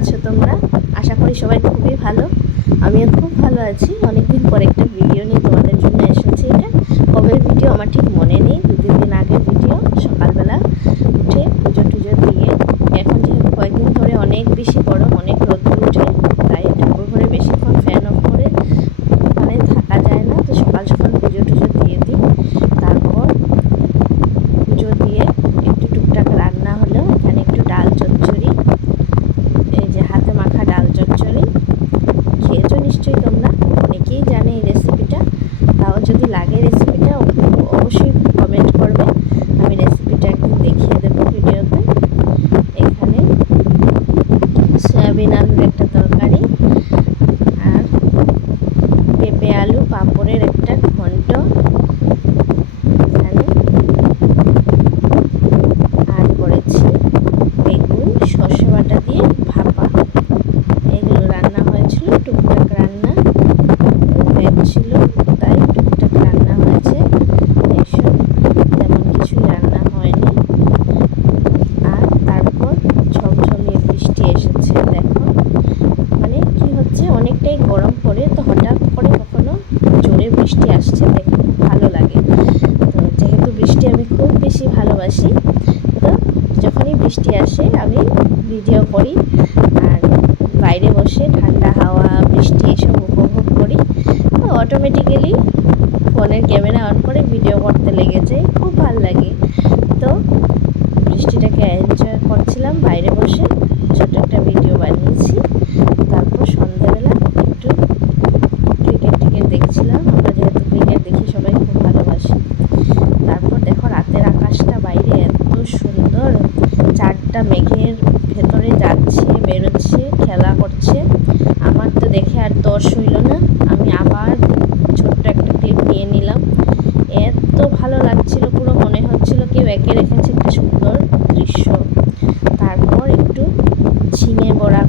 আছো তোমরা? আশা করি সবাই খুবই ভালো। আমিও খুব ভালো আছি। অনেকদিন পর একটা ভিডিও নিয়ে তোমাদের জন্য এসেছি। এটা কবের ভিডিও আমার ঠিক মনে নেই, 2-3 দিন আগের ভিডিও। সকালবেলা উঠে পুজো টুজো দিয়ে, এখন যেহেতু কয়েকদিন ধরে অনেক বেশি গরম, অনেক রোদ্দুর উঠে, তাই ঠাকুর ঘরে বেশিক্ষণ ফ্যান অফ করে মানে থাকা যায় না। তো সকাল সকাল পুজো টুজো দিয়ে দিই। তারপর পুজো দিয়ে একটু টুকটাক রান্না হলো। এখানে একটু ডাল চচ্চড়ি, এই যে হাতে মাখা ডাল চচ্চড়ি খেয়েছো নিশ্চয়ই তোমরা, অনেকেই জানে এই রেসিপিটা। তাও যদি লাগে রেসিপিটা অবশ্যই কমেন্ট করবে, আমি রেসিপিটা একদিন দেখিয়ে দেবো ভিডিওতে। এখানে সয়াবিন আলুর একটা তরকারি, আর পেঁপে আলু পাঁপড়ের একটা ঘন্ট, এখানে আর করেছি বেগুন সর্ষে বাটা দিয়ে ভাপা। এগুলো রান্না হয়েছিল, টুকটাক রান্না ছিল, তাই টুকটাক রান্না হয়েছে। এসব তেমন কিছু রান্না হয়নি। আর তারপর ঝমঝমিয়ে বৃষ্টি এসেছে। দেখো মানে কি হচ্ছে, অনেকটাই গরম পড়ে, তো হঠাৎ করে কখনো জোরে বৃষ্টি আসছে, দেখে ভালো লাগে। তো যেহেতু বৃষ্টি আমি খুব বেশি ভালোবাসি, তো যখনই বৃষ্টি আসে আমি ভিডিও করি, আর বাইরে বসে ঠান্ডা হাওয়া বৃষ্টি এসব উপভোগ করি। তো অটোমেটিক্যালি ফোনের ক্যামেরা অন করে ভিডিও করতে লেগে যাই, খুব ভালো লাগে। তো বৃষ্টিটাকে এনজয় করছিলাম বাইরে বসে, ছোট একটা ভিডিও বানিয়েছি। তারপর সন্ধ্যাবেলা একটু ক্রিকেট দেখছিলাম, আমরা যেহেতু ক্রিকেট দেখি সবাই খুব ভালোবাসি। তারপর দেখো রাতের আকাশটা বাইরে এত সুন্দর, চারটা মেঘের ভেতরে যাচ্ছে বেরোচ্ছে খেলা করছে। আমার তো দেখে আর তর সইল না, আমি আবার ছোট্ট একটা ক্লিপ নিয়ে নিলাম। এত ভালো লাগছিল, পুরো মনে হচ্ছিল কেউ এঁকে রেখেছে একটা সুন্দর দৃশ্য। তারপর একটু ঝিঙে বড়া